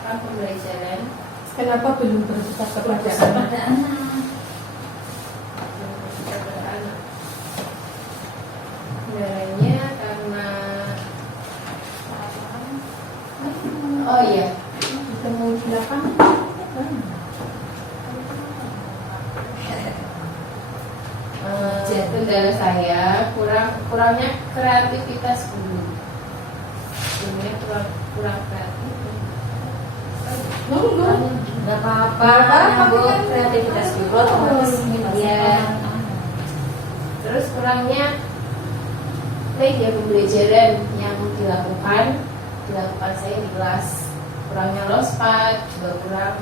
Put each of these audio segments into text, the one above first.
mempersiapkan pembelajaran. Kenapa belum berpusat kepada anak? Kendalanya karena oh iya, Ketemu di lapangan. kendala saya kurangnya kreativitas guru. Gurunya kurang kreatif. Nggak apa-apa, Bu. Kreativitas guru otomatis Ya. Terus kurangnya media pembelajaran yang dilakukan saya di kelas. Kurangnya lospad juga kurang.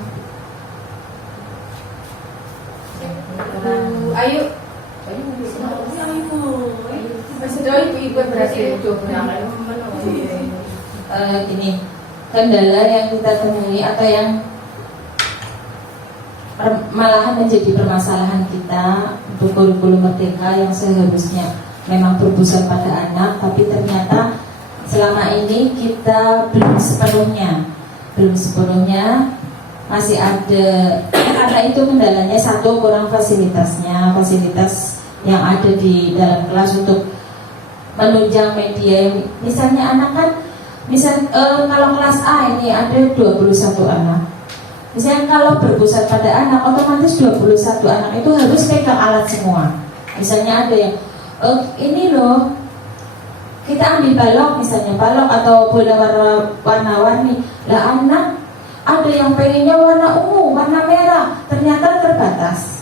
Ayo. Masih doa ibu berhasil Gini, kendala yang kita temui atau yang malahan menjadi permasalahan kita untuk kurikulum merdeka yang seharusnya memang berpusat pada anak, tapi ternyata selama ini kita belum sepenuhnya masih ada. Karena itu kendalanya satu, kurang fasilitas yang ada di dalam kelas untuk menunjang media. Misalnya anak kan, kalau kelas A ini ada 21 anak. Misalnya kalau berpusat pada anak, otomatis 21 anak itu harus pegang alat semua. Misalnya ada yang ini loh, kita ambil balok atau bola warna-warni. Lah anak ada yang pengennya warna ungu, warna merah, ternyata terbatas,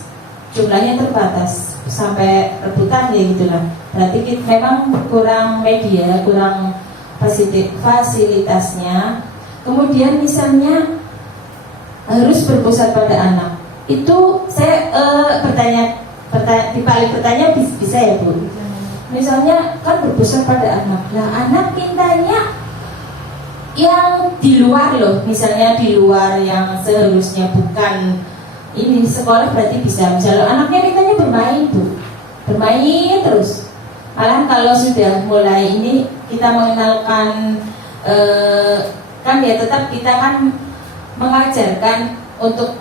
jumlahnya terbatas sampai rebutan ya gitulah. Berarti kita memang kurang media, kurang fasilitasnya. Kemudian misalnya harus berpusat pada anak. Itu saya dibalik pertanyaan bisa ya Bu. Misalnya kan berpusat pada anak. Nah anak mintanya yang di luar loh, misalnya di luar yang seharusnya bukan ini sekolah berarti bisa. Misalnya anaknya mintanya bermain Bu, bermain terus. Malah kalau sudah mulai ini kita mengenalkan kan ya tetap kita kan mengajarkan untuk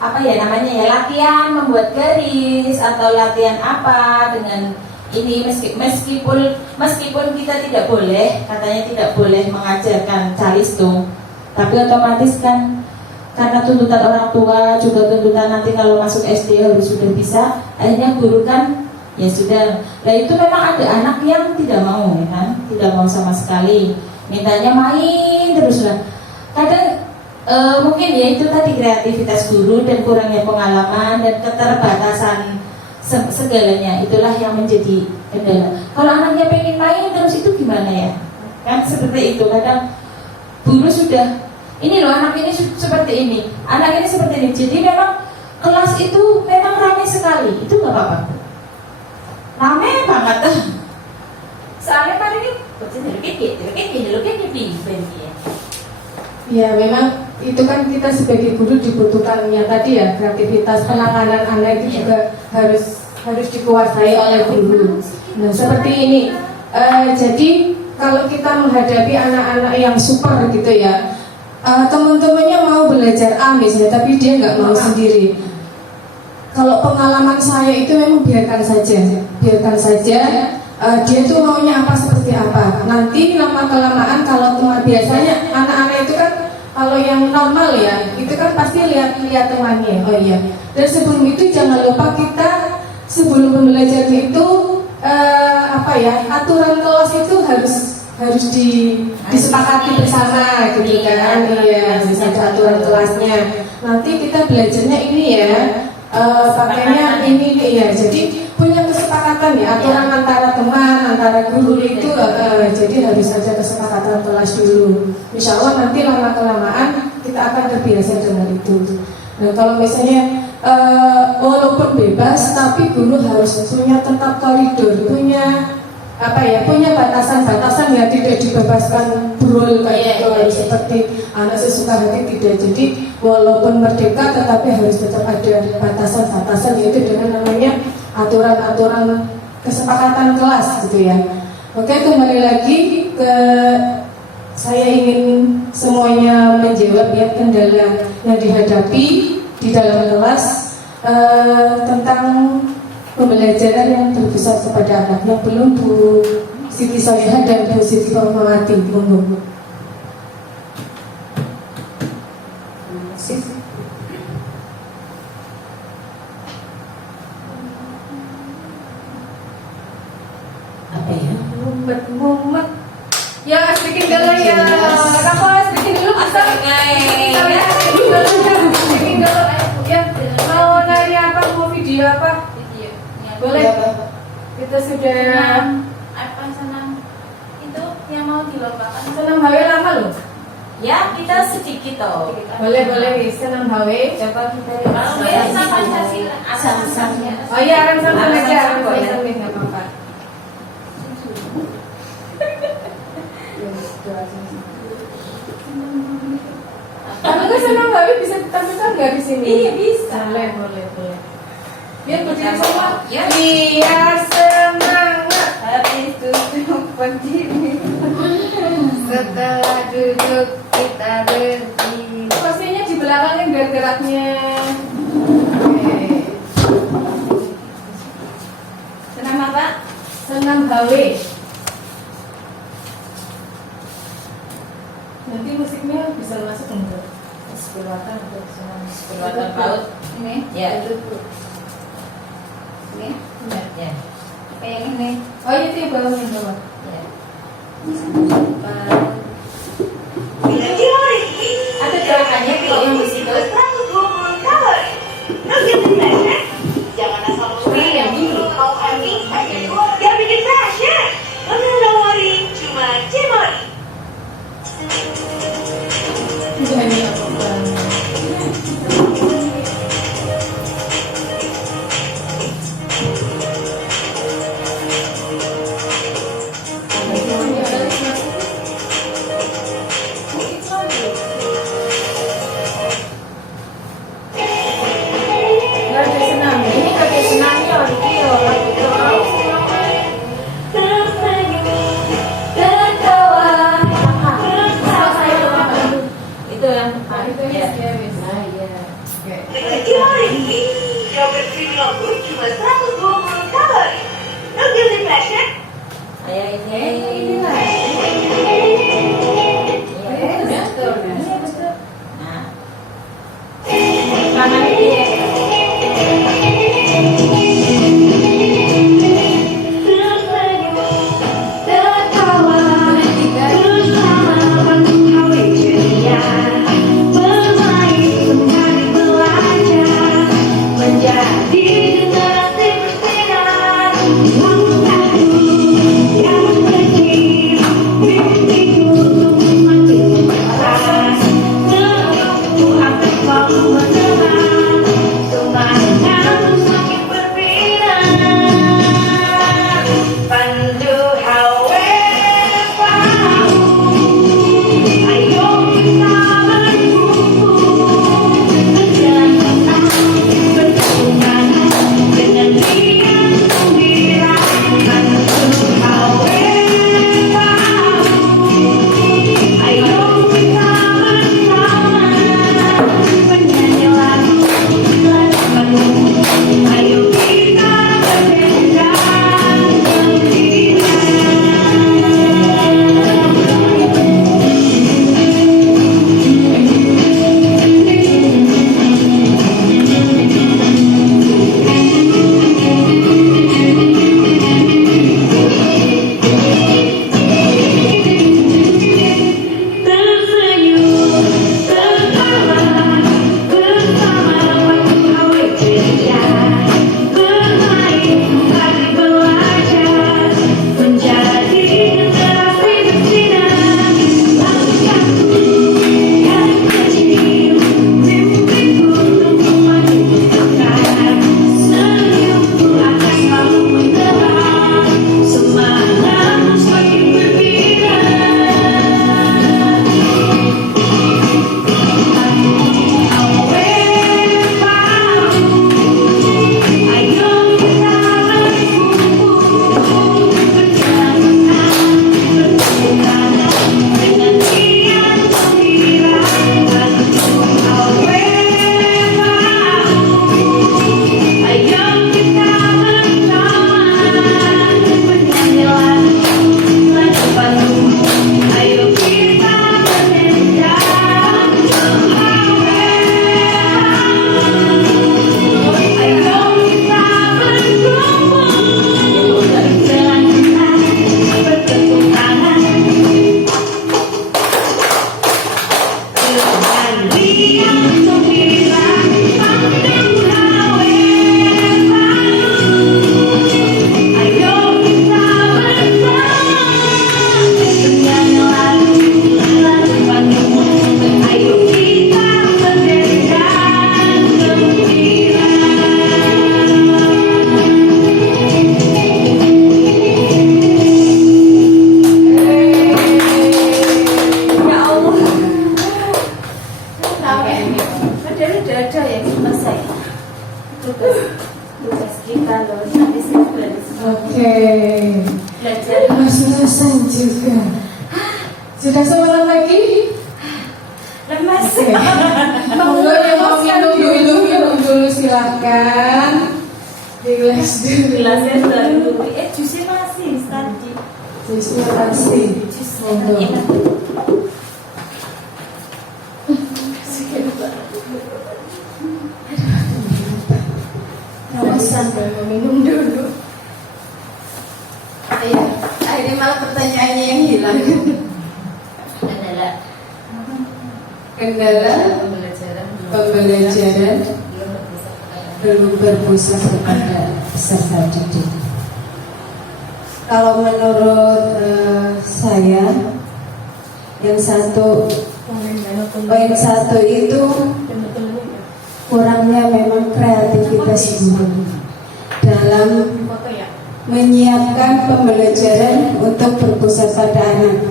apa ya namanya ya, latihan membuat garis atau latihan apa dengan ini, meskipun kita tidak boleh, katanya tidak boleh mengajarkan calistung, tapi otomatis kan karena tuntutan orang tua juga tuntutan nanti kalau masuk SD harus sudah bisa, akhirnya guru kan ya sudah. Nah itu memang ada anak yang tidak mau ya kan, tidak mau sama sekali, mintanya main terus lah. Kadang mungkin ya itu tadi kreativitas guru dan kurangnya pengalaman dan keterbatasan segalanya, itulah yang menjadi kendala. Kalau anaknya pengen main terus itu gimana ya? Kan seperti itu. Kadang guru sudah ini loh anak ini seperti ini, anak ini seperti ini. Jadi memang kelas itu memang ramai sekali. Itu nggak apa-apa. Ramai banget. Soalnya pada ini ya memang itu kan kita sebagai guru dibutuhkannya tadi ya, kreativitas penanganan anak itu juga harus dikuasai oleh guru. Nah seperti ini, jadi kalau kita menghadapi anak-anak yang super gitu ya, teman-temannya mau belajar A misalnya, tapi dia nggak mau sendiri. Kalau pengalaman saya itu memang biarkan saja. Dia tuh maunya apa seperti apa. Nanti lama-kelamaan kalau biasanya anak-anak itu kan kalau yang normal ya, itu kan pasti lihat temannya. Oh iya. Dan sebelum itu jangan lupa kita sebelum pembelajaran itu aturan kelas itu harus disepakati bersama gitu kan. Iya, bisa ada aturan kelasnya. Nanti kita belajarnya ini ya, pakainya ini ya. Jadi punya kesepakatan ya, aturan antara teman, antara guru itu jadi harus ada kesepakatan kelas dulu. Insya Allah nanti lama-kelamaan kita akan terbiasa dengan itu. Nah kalau misalnya walaupun bebas, tapi guru harus punya tetap koridor, punya batasan-batasan ya, tidak dibebaskan brol kayak gitu, harus seperti anak sesuka hati tidak. Jadi walaupun merdeka tetapi harus tetap ada batasan-batasan, yaitu dengan namanya aturan-aturan kesepakatan kelas gitu ya. Oke, kembali lagi ke saya ingin semuanya menjawab ya kendala yang dihadapi di dalam kelas tentang pembelajaran yang berpusat kepada anak yang belum Bu Siti Solihah dan Bu Siti Fatmawati. Monggo. Apa ya? Mumet. Ya, sedikit dulu ya. Kakak sedikit dulu bisa. Sedikit dulu. Ya, mau nanya apa? Mau video apa? Boleh. Kita sudah senam itu yang mau dilombakan. senam HW lama loh. Ya, kita sedikit toh. Boleh senam HW. Coba kita Senam Pancasila. Sama-sama. Oh iya, aran aja. Boleh, nggak apa-apa. Kalau nggak senam HW bisa ditampilkan nggak di sini? Iya, bisa. Boleh. Biar berdiri semua. Ya. Biar semangat. Habis duduk berdiri. Setelah duduk kita berdiri. Pastinya di belakang yang gerak-geraknya. Oke. Senam apa? Senam HW. Nanti musiknya bisa masuk enggak? Sepuluatan untuk senam sepuluatan paut. Ini Ya. duduk. Ini Ya. kayak ini. Oh iya, itu bawahnya bawah. Ya. Ada gerakannya kalau yang di situ. 120 kalori. Terus yang dimasak, jangan asal usul. Mau happy, gak bikin fashion. No worry, cuma Cemori. Udah ini apa? Nggak ada senam. Ini nggak ada senamnya, Itu yang Itu ya. ya bisa. Oke. Cemori, yogurt creamy lembut cuma 120 kalori. No guilty pleasure. Kayak ini. Inilah. Iya, Betul. Iya, betul. Nah. Tangan ini. Terus senyum, tertawa, terus sama mengawet ceria, bermain mencari belajar, menjadi generasi bersinar, yang takut, yang kecil, mimpi tugas kita loh, nanti saya belajar. Oke. Belajar. Mas-masan juga. Sudah seorang lagi? Lemas. Monggo yang mau minum dulu silahkan. Gelas dulu. Gelasnya dulu. Jusnya masih tadi. Jusnya masih. Monggo. Sambil minum dulu. Iya, akhirnya malah pertanyaannya yang hilang. Kendala pembelajaran belum berpusat kepada peserta didik. Kalau menurut saya, yang poin satu itu kurangnya memang kreativitas guru dalam menyiapkan pembelajaran untuk berpusat pada anak.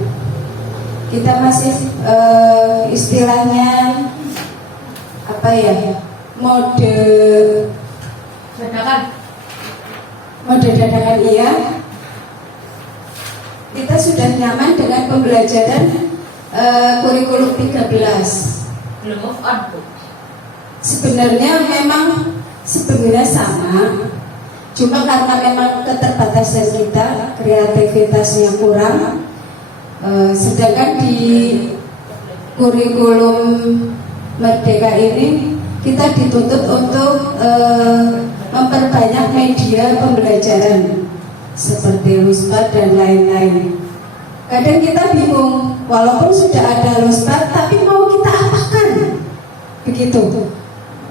Kita masih istilahnya apa ya, mode dadakan iya. Kita sudah nyaman dengan pembelajaran kurikulum 13. Belum move on Bu. Sebenarnya sama, cuma karena memang keterbatasan kita, kreativitasnya kurang. Sedangkan di kurikulum Merdeka ini kita dituntut untuk memperbanyak media pembelajaran seperti Luspad dan lain-lain. Kadang kita bingung, walaupun sudah ada Luspad, tapi mau kita apakan? Begitu.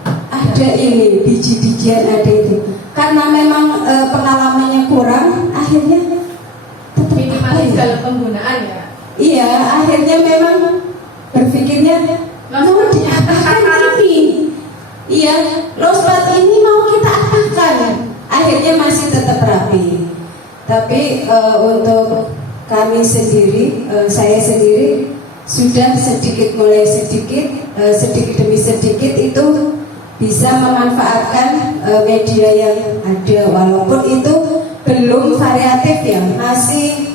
Ada ini, biji-bijian ada itu. Karena memang pengalamannya kurang, akhirnya tetap Minimalis dalam penggunaan ya. Iya, akhirnya memang berpikirnya mau diapakan ini. Iya, Luspad ini mau kita apakan? Akhirnya masih tetap rapi. Tapi untuk kami sendiri, saya sendiri sudah mulai sedikit demi sedikit itu bisa memanfaatkan media yang ada, walaupun itu belum variatif ya, masih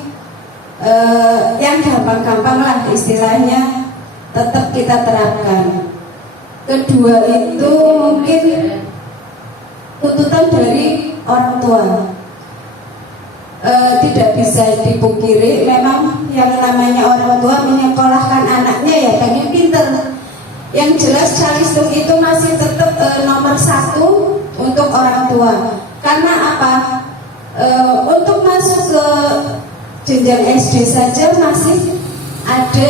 yang gampang-gampang lah istilahnya, tetap kita terapkan. Kedua itu mungkin tuntutan dari orang tua. Tidak bisa dipungkiri, memang yang namanya orang tua menyekolahkan anaknya ya pengen pinter. Yang jelas calistung itu masih tetap nomor 1 untuk orang tua. Karena apa? Untuk masuk ke jenjang SD saja masih ada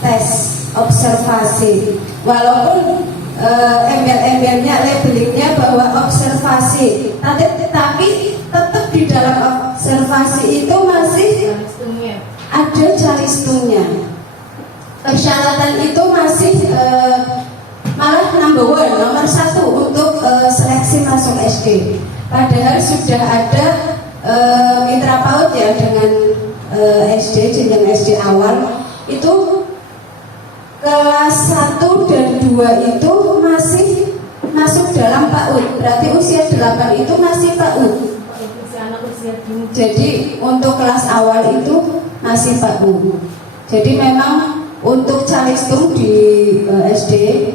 tes observasi. Walaupun embel-embelnya, labelingnya bahwa observasi, tapi tetap di dalam observasi itu masih ada calistungnya. Persyaratan itu masih malah nomor 1 untuk seleksi masuk SD. Padahal sudah ada mitra PAUD ya dengan SD, jenjang SD awal itu kelas 1 dan 2 itu masih masuk dalam PAUD. Berarti usia 8 itu masih PAUD. Jadi untuk kelas awal itu masih PAUD. Jadi memang untuk calistung di SD,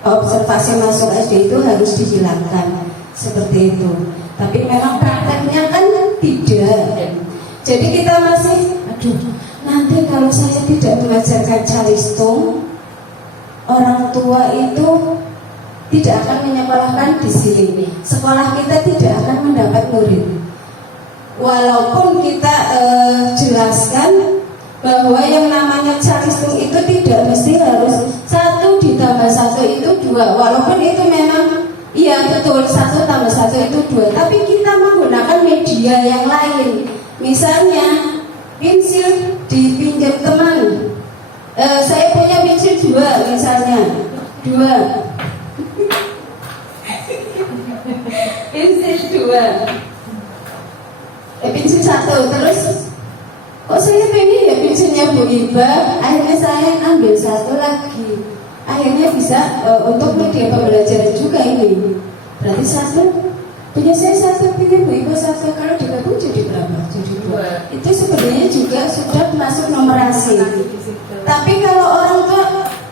observasi masuk SD itu harus dihilangkan seperti itu. Tapi memang prakteknya kan tidak. Jadi kita masih, nanti kalau saya tidak mengajarkan calistung, orang tua itu tidak akan menyekolahkan di sini. Sekolah kita tidak akan mendapat murid. Walaupun kita jelaskan bahwa yang namanya calistung itu tidak mesti harus 1 ditambah 1 itu 2. Walaupun itu memang iya betul 1 tambah 1 itu 2. Tapi kita menggunakan media yang lain. Misalnya pensil dipinjam teman. Saya punya pensil 2 misalnya 2. Pensil 2. Pensil 1 terus. Kok saya pengen ya pensilnya Bu Iba, akhirnya saya ambil 1 lagi. Akhirnya bisa untuk media pembelajaran juga ini. Berarti satu punya saya satu, punya Bu Ibu satu. Kalau digabung jadi berapa? Jadi dua. Itu sebenarnya juga sudah masuk numerasi. Tapi kalau orang tua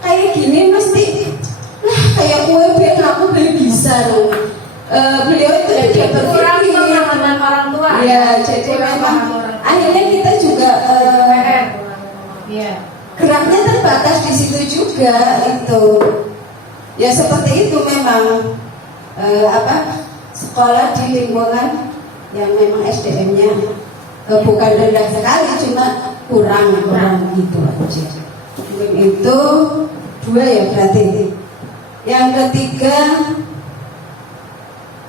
kayak gini mesti lah kayak kue biar aku bisa loh. Beliau itu tidak berpikir orang tua. Ya, jadi memang akhirnya kita juga geraknya terbatas di situ juga itu. Ya seperti itu memang sekolah di lingkungan yang memang SDM-nya bukan rendah sekali, cuma kurang gitu aja. Mungkin itu dua ya berarti. Yang ketiga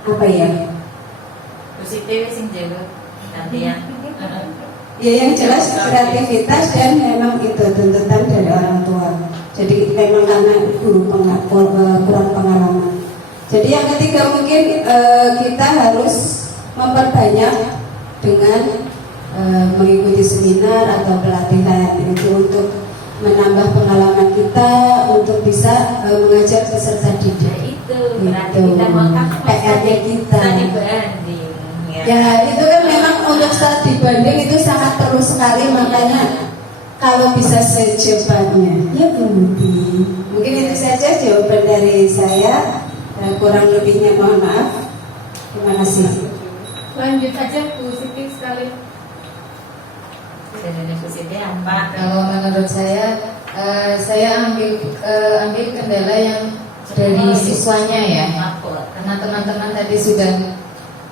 apa ya? Positif sing jaga nanti ya. Ya yang jelas kreativitas dan memang itu tuntutan dari orang tua. Jadi memang karena guru kurang pengalaman. Jadi yang ketiga mungkin kita harus memperbanyak dengan mengikuti seminar atau pelatihan itu untuk menambah pengalaman kita untuk bisa mengajar peserta didik. Itu berarti kita PR-nya kita. Ya itu kan memang untuk studi banding itu sangat perlu sekali, makanya kalau bisa secepatnya ya Bu Muti. Mungkin itu saja jawaban dari saya, kurang lebihnya mohon maaf. Terima kasih. Lanjut aja Bu Siti sekali. Kalau menurut saya ambil kendala yang dari siswanya ya. Karena teman-teman tadi sudah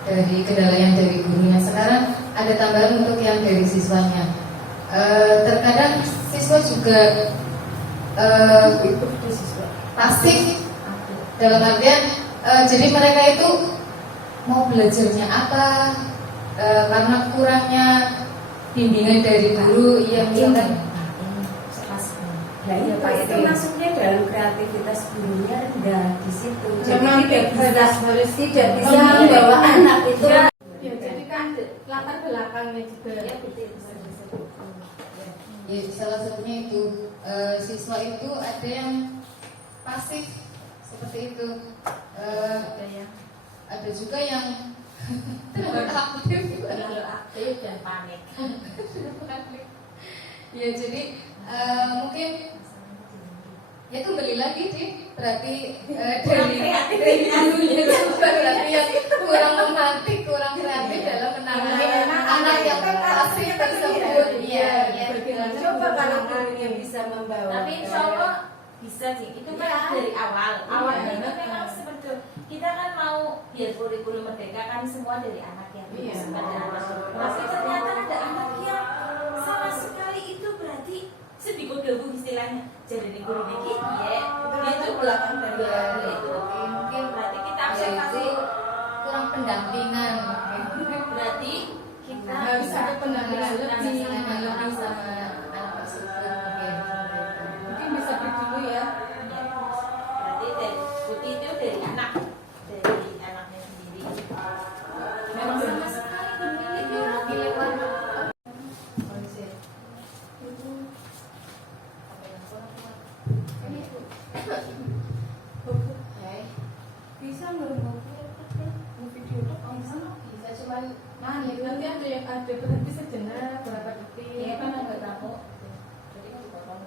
dari kendala yang dari gurunya. Sekarang ada tambahan untuk yang dari siswanya. Terkadang siswa juga pasif dalam artian jadi mereka itu mau belajarnya apa karena kurangnya bimbingan dari guru yang misalkan Nah iya Pak, itu masuknya dalam kreativitas gurunya rendah di situ. Jadi Memang harus tidak bisa membawa anak itu. ya, jadi kan latar belakangnya juga ya ya, salah satunya itu siswa itu ada yang pasif seperti itu, ada juga yang terlalu aktif dan panik. Ya jadi mungkin ya kembali lagi sih berarti dari gurunya juga berarti yang kurang romantis, kurang kreatif dalam menangani anak yang pasif tersebut. Iya. Coba kalau gurunya bisa membawa. Tapi insya Allah bisa sih. Itu kan dari awal. Awalnya itu memang seperti itu. Kita kan mau biar kurikulum merdeka kan semua dari anak yang tapi ternyata ada anak yang sama sekali itu berarti sedikit debu istilahnya. Jadi di guru ini dia itu belakang dari itu. Mungkin berarti kita observasi kurang pendampingan. Berarti kita harus ada pendampingan lebih sama anak tersebut. mungkin bisa dulu ya. Berarti dari putih itu dari anaknya sendiri. Memang sama sekali pemiliknya nilai warna. Bisa video bisa cuman nanti ada yang ada berhenti sejenak berapa detik. Iya kan nggak tahu. Jadi kan dipotong.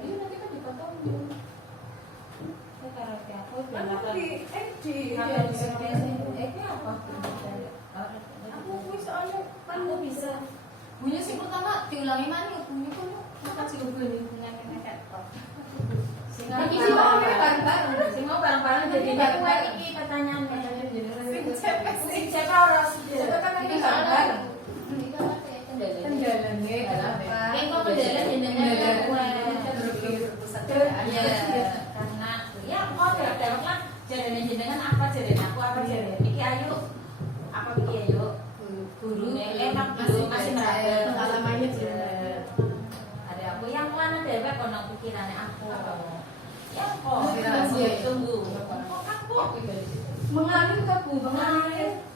Iya nanti kan dipotong. Karena aku Aku soalnya kan Aku bisa bunyi sih pertama diulangi mana bunyi pun makan sih bunyi ngeket. Ini sih mau bareng-bareng. sing mau bareng-bareng jadi bareng-bareng. iki pertanyaannya. Siapa orang siapa kan ini bareng-bareng. Kendalanya kenapa? Yang kok kendala jenengan kue. Karena ya kok dapat lah jadinya jenengan apa jadinya aku apa jadinya iki ayu apa iki ayu guru enak masih meraba Pengalamannya juga. ada aku yang mana dewek kono pikirannya aku ya kok Pikiran dia tunggu kok aku mengalir ke Bu, mengalir.